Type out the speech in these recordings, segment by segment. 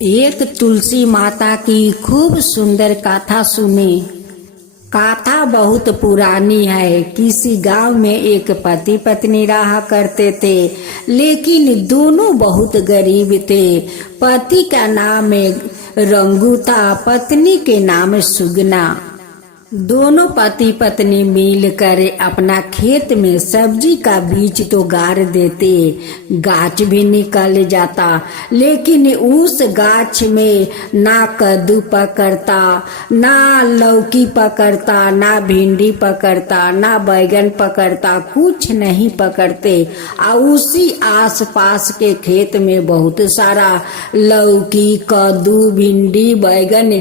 एक तुलसी माता की खूब सुंदर गाथा सुने। गाथा बहुत पुरानी है। किसी गांव में एक पति पत्नी रहा करते थे, लेकिन दोनों बहुत गरीब थे। पति का नाम रंगू था, पत्नी के नाम सुगना। दोनों पति पत्नी मिलकर अपना खेत में सब्जी का बीज तो गाड़ देते, गाछ भी निकल जाता, लेकिन उस गाछ में ना कद्दू पकड़ता, ना लौकी पकड़ता, ना भिंडी पकड़ता, ना बैगन पकड़ता, कुछ नहीं पकड़ते। और उसी आसपास के खेत में बहुत सारा लौकी, कद्दू, भिंडी, बैगन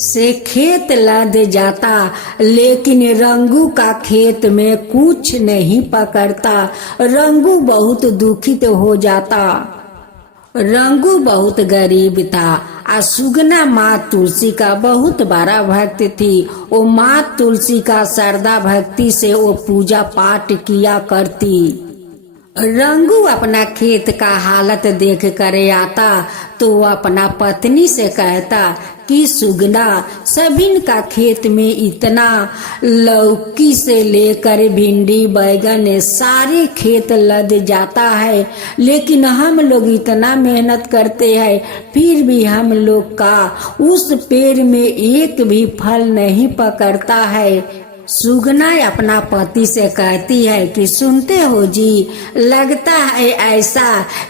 से खेत लद जाता, लेकिन रंगू का खेत में कुछ नहीं पकड़ता। रंगू बहुत दुखित हो जाता। रंगू बहुत गरीब था। और सुगना माँ तुलसी का बहुत बड़ा भक्त थी। वो माँ तुलसी का श्रद्धा भक्ति से वो पूजा पाठ किया करती। रंगू अपना खेत का हालत देख कर आता तो वो अपना पत्नी से कहता कि सुगना, सभी का खेत में इतना लौकी से लेकर भिंडी, बैगन सारे खेत लद जाता है, लेकिन हम लोग इतना मेहनत करते हैं, फिर भी हम लोग का उस पेड़ में एक भी फल नहीं पकड़ता है। सुगना अपना पति से कहती है कि सुनते हो जी, लगता है ऐसा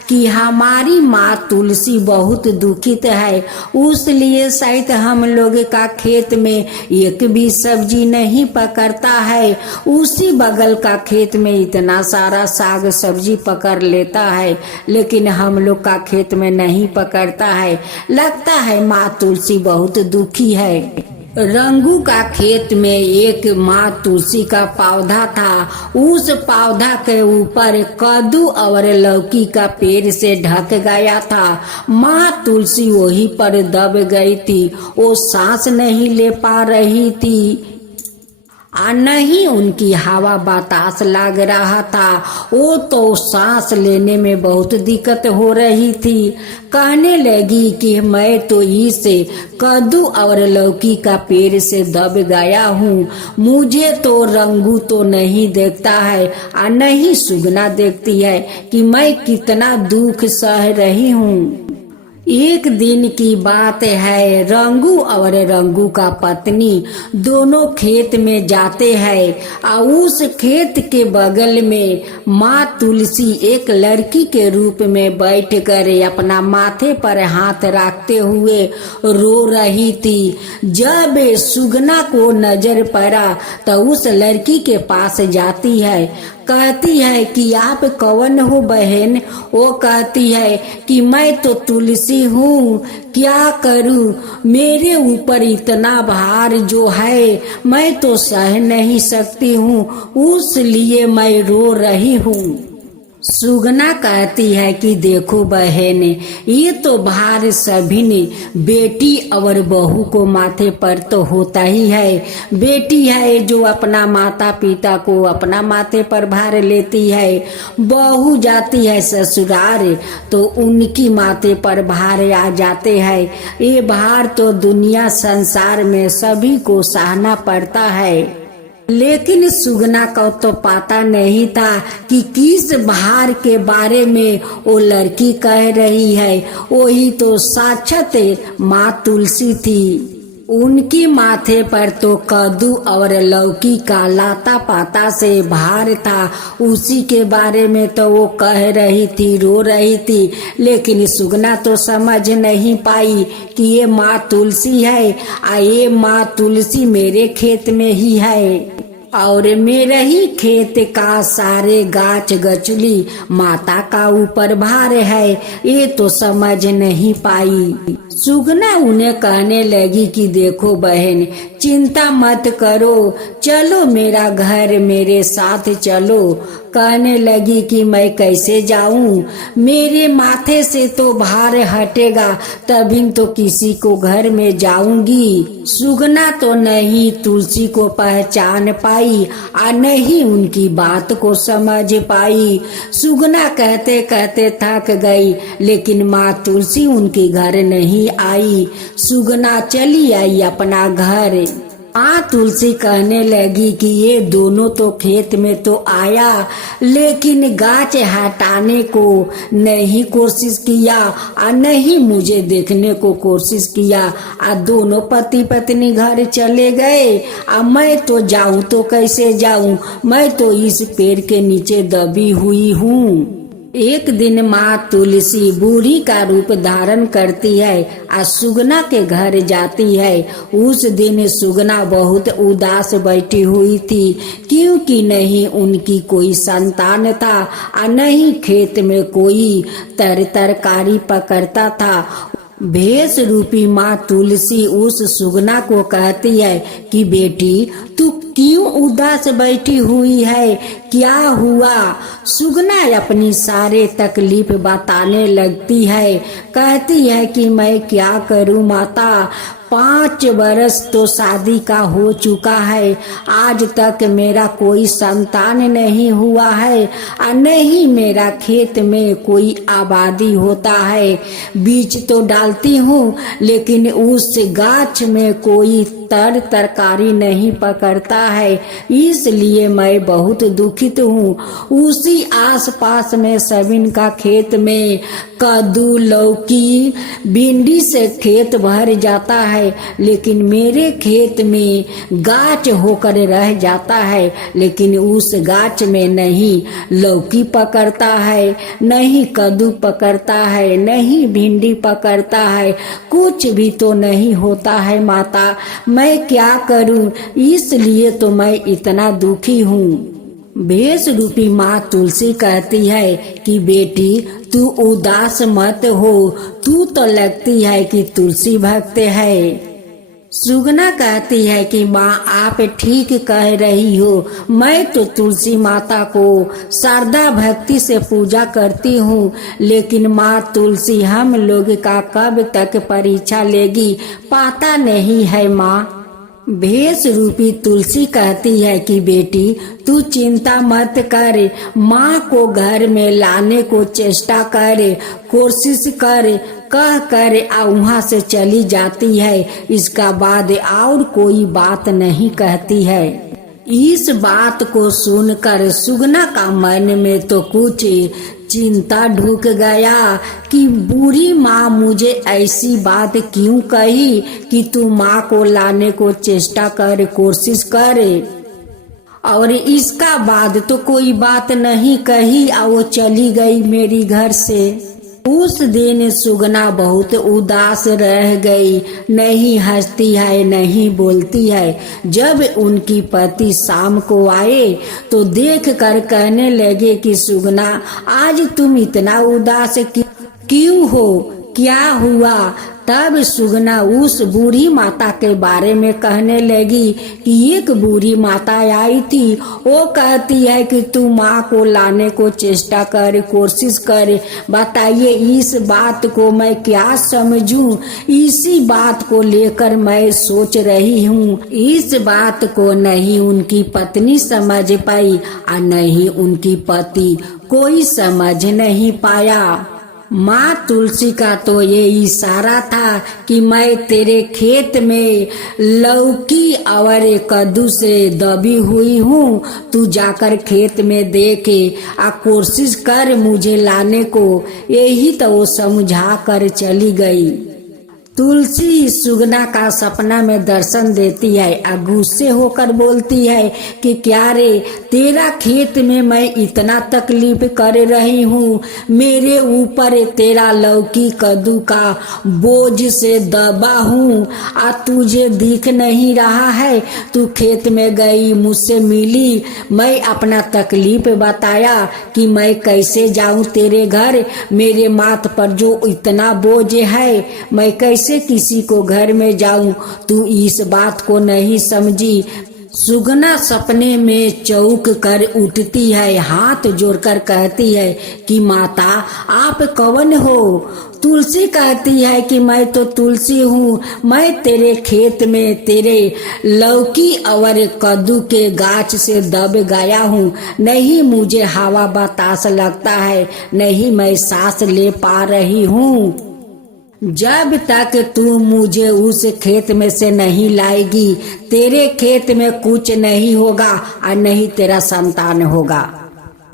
कि हमारी माँ तुलसी बहुत दुखित है, उसलिए शायद हम लोग का खेत में एक भी सब्जी नहीं पकड़ता है। उसी बगल का खेत में इतना सारा साग सब्जी पकड़ लेता है, लेकिन हम लोग का खेत में नहीं पकड़ता है। लगता है माँ तुलसी बहुत दुखी है। रंगू का खेत में एक माँ तुलसी का पौधा था। उस पौधा के ऊपर कद्दू और लौकी का पेड़ से ढक गया था। माँ तुलसी वहीं पर दब गई थी। वो सांस नहीं ले पा रही थी, नहीं उनकी हवा बतास लग रहा था। वो तो सांस लेने में बहुत दिक्कत हो रही थी। कहने लगी कि मैं तो इस कद्दू और लौकी का पेड़ से दब गया हूँ, मुझे तो रंगू तो नहीं देखता है और नहीं सुगना देखती है कि मैं कितना दुख सह रही हूँ। एक दिन की बात है, रंगू और रंगू का पत्नी दोनों खेत में जाते हैं और उस खेत के बगल में माँ तुलसी एक लड़की के रूप में बैठकर अपना माथे पर हाथ रखते हुए रो रही थी। जब सुगना को नजर पड़ा तो उस लड़की के पास जाती है, कहती है कि आप कौन हो बहन? वो कहती है कि मैं तो तुलसी हूँ, क्या करूँ, मेरे ऊपर इतना भार जो है मैं तो सह नहीं सकती हूँ, उसलिए मैं रो रही हूँ। सुगना कहती है कि देखो बहन, ये तो भार सभी ने बेटी और बहू को माथे पर तो होता ही है। बेटी है जो अपना माता पिता को अपना माथे पर भार लेती है, बहू जाती है ससुराल तो उनकी माथे पर भार आ जाते हैं। ये भार तो दुनिया संसार में सभी को सहना पड़ता है, लेकिन सुगना को तो पता नहीं था कि किस भार के बारे में वो लड़की कह रही है। वही तो साक्षात माँ तुलसी थी। उनकी माथे पर तो कद्दू और लौकी का लाता पाता से भार था, उसी के बारे में तो वो कह रही थी, रो रही थी। लेकिन सुगना तो समझ नहीं पाई कि ये माँ तुलसी है और ये माँ तुलसी मेरे खेत में ही है और मेरे ही खेत का सारे गाछ गचुली माता का ऊपर भार है, ये तो समझ नहीं पाई। सुगना उन्हें कहने लगी कि देखो बहन, चिंता मत करो, चलो मेरा घर, मेरे साथ चलो। कहने लगी कि मैं कैसे जाऊं, मेरे माथे से तो भार हटेगा तभी तो किसी को घर में जाऊंगी। सुगना तो नहीं तुलसी को पहचान पाई और नहीं उनकी बात को समझ पाई। सुगना कहते कहते थक गई, लेकिन माँ तुलसी उनके घर नहीं नहीं आई। सुगना चली आई अपना घर। माँ तुलसी कहने लगी कि ये दोनों तो खेत में तो आया, लेकिन गाछ हटाने को नहीं कोशिश किया और नहीं मुझे देखने को कोशिश किया। और दोनों पति पत्नी घर चले गए। और मैं तो जाऊं तो कैसे जाऊं, मैं तो इस पेड़ के नीचे दबी हुई हूँ। एक दिन माँ तुलसी बूढ़ी का रूप धारण करती है और सुगना के घर जाती है। उस दिन सुगना बहुत उदास बैठी हुई थी, क्योंकि नहीं उनकी कोई संतान था और नहीं खेत में कोई तरकारी पकड़ता था। भेष रूपी माँ तुलसी उस सुगना को कहती है कि बेटी तू क्यों उदास बैठी हुई है, क्या हुआ। सुगना अपनी सारे तकलीफ बताने लगती है। कहती है कि मैं क्या करूं माता, 5 बरस तो शादी का हो चुका है, आज तक मेरा कोई संतान नहीं हुआ है और नहीं मेरा खेत में कोई आबादी होता है। बीज तो डालती हूँ लेकिन उस गाछ में कोई तरकारी नहीं पकड़ता है, इसलिए मैं बहुत दुखित हूँ। उसी आसपास में सबिन का खेत में कद्दू, लौकी, भिंडी से खेत भर जाता है, लेकिन मेरे खेत में गाछ होकर रह जाता है, लेकिन उस गाछ में नहीं लौकी पकड़ता है, नहीं कद्दू पकड़ता है, नहीं भिंडी पकड़ता है, कुछ भी तो नहीं होता है माता, मैं क्या करूं, इसलिए तो मैं इतना दुखी हूँ। भेष रूपी माँ तुलसी कहती है कि बेटी तू उदास मत हो, तू तो लगती है कि तुलसी भक्त है। सुगना कहती है कि माँ आप ठीक कह रही हो, मैं तो तुलसी माता को श्रद्धा भक्ति से पूजा करती हूँ, लेकिन माँ तुलसी हम लोग का कब तक परीक्षा लेगी पता नहीं है माँ। भेष रूपी तुलसी कहती है कि बेटी तू चिंता मत कर, माँ को घर में लाने को चेष्टा कर, कोशिश कर, कह कर वहाँ से चली जाती है। इसका बाद और कोई बात नहीं कहती है। इस बात को सुनकर सुगना का मन में तो कुछ चिंता ढुक गया कि बूढ़ी माँ मुझे ऐसी बात क्यों कही कि तू माँ को लाने को चेष्टा कर, कोशिश करे, और इसका बाद तो कोई बात नहीं कही और वो चली गई मेरी घर से। उस दिन सुगना बहुत उदास रह गई, नहीं हंसती है नहीं बोलती है। जब उनकी पति शाम को आए तो देख कर कहने लगे कि सुगना आज तुम इतना उदास क्यों हो, क्या हुआ। तब सुगना उस बूढ़ी माता के बारे में कहने लगी कि एक बूढ़ी माता आई थी, वो कहती है कि तू माँ को लाने को चेष्टा कर, कोशिश कर। बताइए इस बात को मैं क्या समझूं, इसी बात को लेकर मैं सोच रही हूँ। इस बात को नहीं उनकी पत्नी समझ पाई और नहीं उनकी पति कोई समझ नहीं पाया। माँ तुलसी का तो ये इशारा था कि मैं तेरे खेत में लौकी और कद्दू से दबी हुई हूँ, तू जाकर खेत में देखे आ कोशिश कर मुझे लाने को। यही तो वो समझा कर चली गई। तुलसी सुगना का सपना में दर्शन देती है और गुस्से होकर बोलती है कि क्या रे, तेरा खेत में मैं इतना तकलीफ कर रही हूँ, मेरे ऊपर तेरा लौकी कद्दू का बोझ से दबा हूँ, आ तुझे दिख नहीं रहा है। तू खेत में गई, मुझसे मिली, मैं अपना तकलीफ बताया कि मैं कैसे जाऊँ तेरे घर, मेरे माथ पर जो इतना बोझ है, मैं कैसे किसी को घर में जाऊं, तू इस बात को नहीं समझी। सुगना सपने में चौंक कर उठती है, हाथ जोड़कर कहती है कि माता आप कौन हो। तुलसी कहती है कि मैं तो तुलसी हूँ, मैं तेरे खेत में तेरे लौकी और कद्दू के गाछ से दब गया हूँ, नहीं मुझे हवा बतास लगता है, नहीं मैं सांस ले पा रही हूँ। जब तक तू मुझे उस खेत में से नहीं लाएगी, तेरे खेत में कुछ नहीं होगा और नहीं तेरा संतान होगा।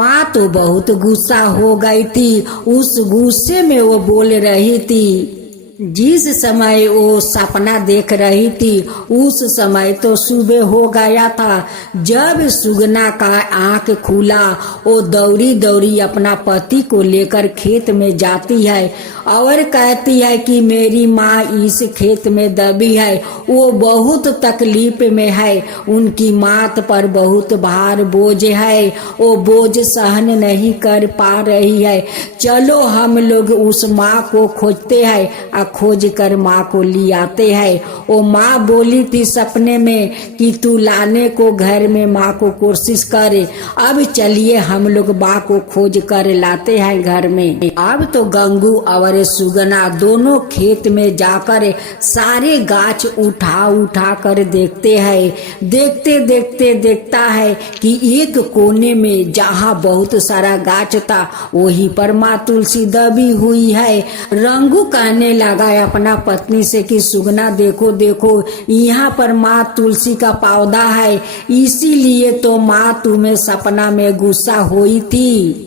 माँ तो बहुत गुस्सा हो गई थी। उस गुस्से में वो बोल रही थी, जिस समय वो सपना देख रही थी उस समय तो सुबह हो गया था। जब सुगना का आंख खुला, वो दौड़ी दौड़ी अपना पति को लेकर खेत में जाती है और कहती है कि मेरी माँ इस खेत में दबी है, वो बहुत तकलीफ में है, उनकी माथ पर बहुत भार बोझ है, वो बोझ सहन नहीं कर पा रही है। चलो हम लोग उस माँ को खोजते हैं, खोज कर माँ को ले आते हैं। वो माँ बोली थी सपने में कि तू लाने को घर में माँ को कोशिश करे। अब चलिए हम लोग माँ को खोज कर लाते हैं घर में। अब तो गंगू और सुगना दोनों खेत में जाकर सारे गाछ उठा उठा कर देखते हैं। देखते देखते देखता है कि एक कोने में जहाँ बहुत सारा गाछ था वहीं पर माँ तुलसी दबी हुई है। रंगू कहने लगा अपना पत्नी से कि सुगना देखो देखो, यहाँ पर माँ तुलसी का पौधा है, इसीलिए तो माँ तुम्हें सपना में गुस्सा हुई थी।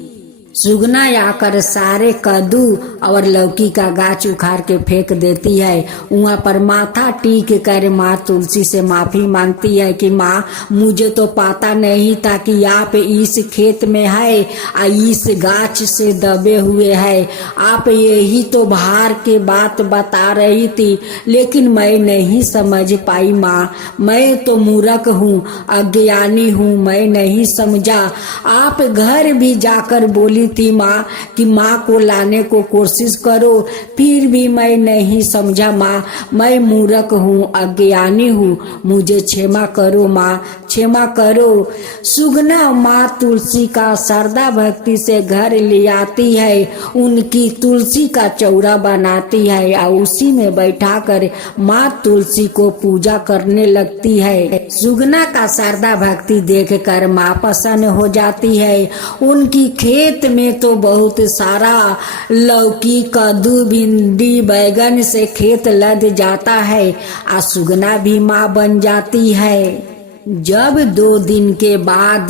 सुगना आकर सारे कद्दू और लौकी का गाछ उखाड़ के फेंक देती है। वहाँ पर माथा टीक कर माँ तुलसी से माफी मांगती है कि माँ मुझे तो पता नहीं था कि आप इस खेत में है और इस गाछ से दबे हुए है। आप यही तो भार के बात बता रही थी, लेकिन मैं नहीं समझ पाई माँ। मैं तो मूर्ख हूँ, अज्ञानी हूँ, मैं नहीं समझा। आप घर भी जाकर बोली थी माँ कि माँ को लाने को कोशिश करो, फिर भी मैं नहीं समझा माँ। मैं मूर्ख हूँ, अज्ञानी हूँ, मुझे क्षमा करो माँ, क्षमा करो। सुगना माँ तुलसी का श्रद्धा भक्ति से घर ले आती है, उनकी तुलसी का चौरा बनाती है और उसी में बैठा कर माँ तुलसी को पूजा करने लगती है। सुगना का श्रद्धा भक्ति देख कर माँ प्रसन्न हो जाती है। उनकी खेत में तो बहुत सारा लौकी, कद्दू, भिंडी, बैगन से खेत लद जाता है और सुगना भी माँ बन जाती है। जब 2 दिन के बाद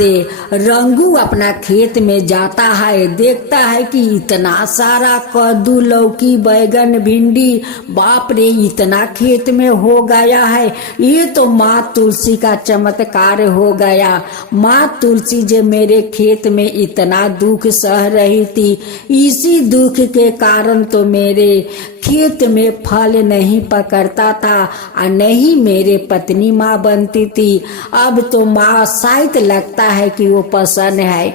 रंगू अपना खेत में जाता है, देखता है कि इतना सारा कद्दू, लौकी, बैगन, भिंडी, बाप रे, इतना खेत में हो गया है। ये तो माँ तुलसी का चमत्कार हो गया। माँ तुलसी जो मेरे खेत में इतना दुख सह रही थी, इसी दुख के कारण तो मेरे खेत में फल नहीं पकड़ता था और नहीं मेरे पत्नी माँ बनती थी। अब तो माँ शायद लगता है कि वो प्रसन्न है,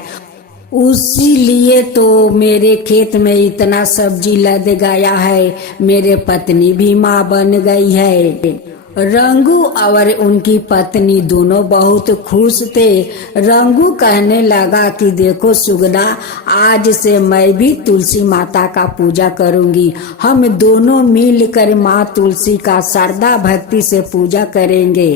उसी लिए तो मेरे खेत में इतना सब्जी लद गया है, मेरे पत्नी भी माँ बन गई है। रंगू और उनकी पत्नी दोनों बहुत खुश थे। रंगू कहने लगा कि देखो सुगना, आज से मैं भी तुलसी माता का पूजा करूंगी। हम दोनों मिलकर माँ तुलसी का श्रद्धा भक्ति से पूजा करेंगे।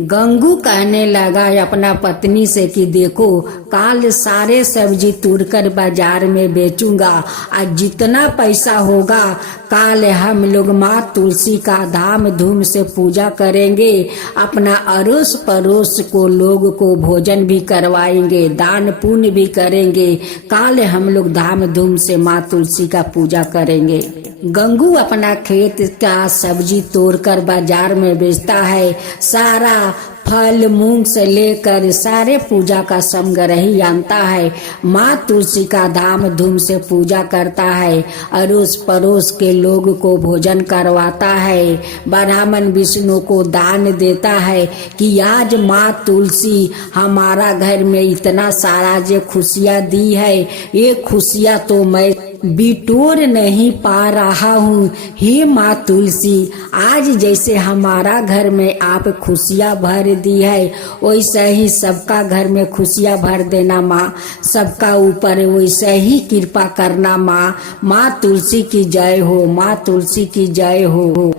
गंगू कहने लगा अपना पत्नी से कि देखो, काल सारे सब्जी तोड़कर बाजार में बेचूंगा और जितना पैसा होगा काल हम लोग माँ तुलसी का धाम धूम से पूजा करेंगे। अपना अड़ोस पड़ोस को लोग को भोजन भी करवाएंगे, दान पुण्य भी करेंगे। काल हम लोग धाम धूम से माँ तुलसी का पूजा करेंगे। गंगू अपना खेत का सब्जी तोड़कर बाजार में बेचता है। सारा फल मूंग से लेकर सारे पूजा का संग्रह ही आनता है। माँ तुलसी का धाम धूम से पूजा करता है, अड़ोस पड़ोस के लोग को भोजन करवाता है, ब्राह्मण विष्णु को दान देता है कि आज माँ तुलसी हमारा घर में इतना सारा जो खुशियाँ दी है, ये खुशियाँ तो मैं बिटोर नहीं पा रहा हूँ। हे माँ तुलसी, आज जैसे हमारा घर में आप खुशियाँ भर दी है, वैसे ही सबका घर में खुशियाँ भर देना माँ, सबका ऊपर वैसे ही कृपा करना माँ। माँ तुलसी की जय हो, माँ तुलसी की जय हो।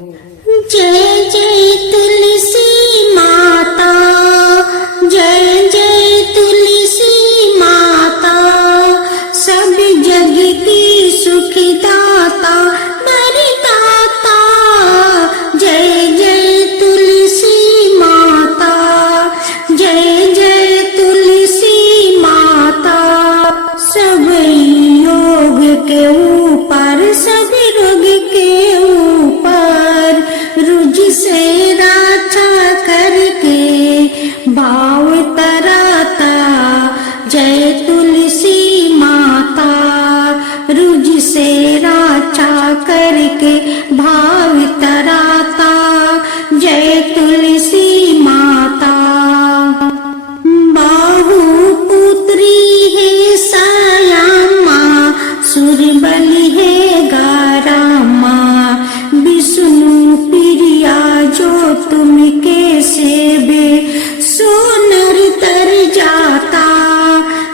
जय जय तुलसी माता, जय जय तुलसी माता, सब जग की सुखदाता वरदाता। करके भाव तराता। जय तुलसी माता। बाहु पुत्री है सयामा, सुरबली है गारामा। विष्णु प्रिया जो तुम के सेवे, सो नर तर जाता।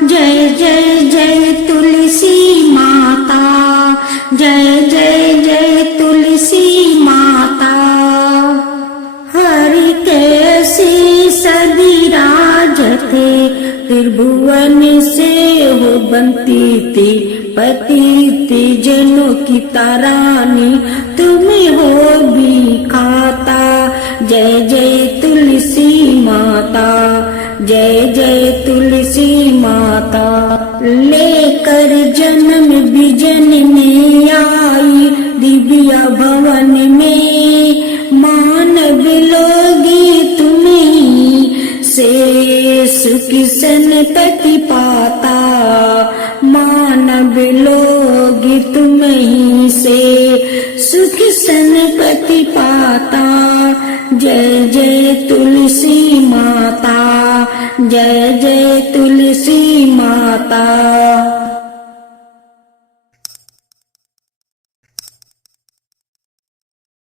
जय जय जय तुलसी माता। जय जय जय तुलसी माता। हरि कैसी सदी राजते, त्रिभुवन से हो बनती थी। पतित जनों की तारानी, तुम्हें हो भी खाता। जय जय तुलसी माता। जय जय तुलसी माता। लेकर जन्म बिजन में आई, दिव्य भवन में। मानव लोगी तुम्हीं से, सुख संतति पाता। मानव लोगी तुम्हीं से, सुख संपत्ति पाता। जय जय तुलसी माता। जय जय तुलसी माता।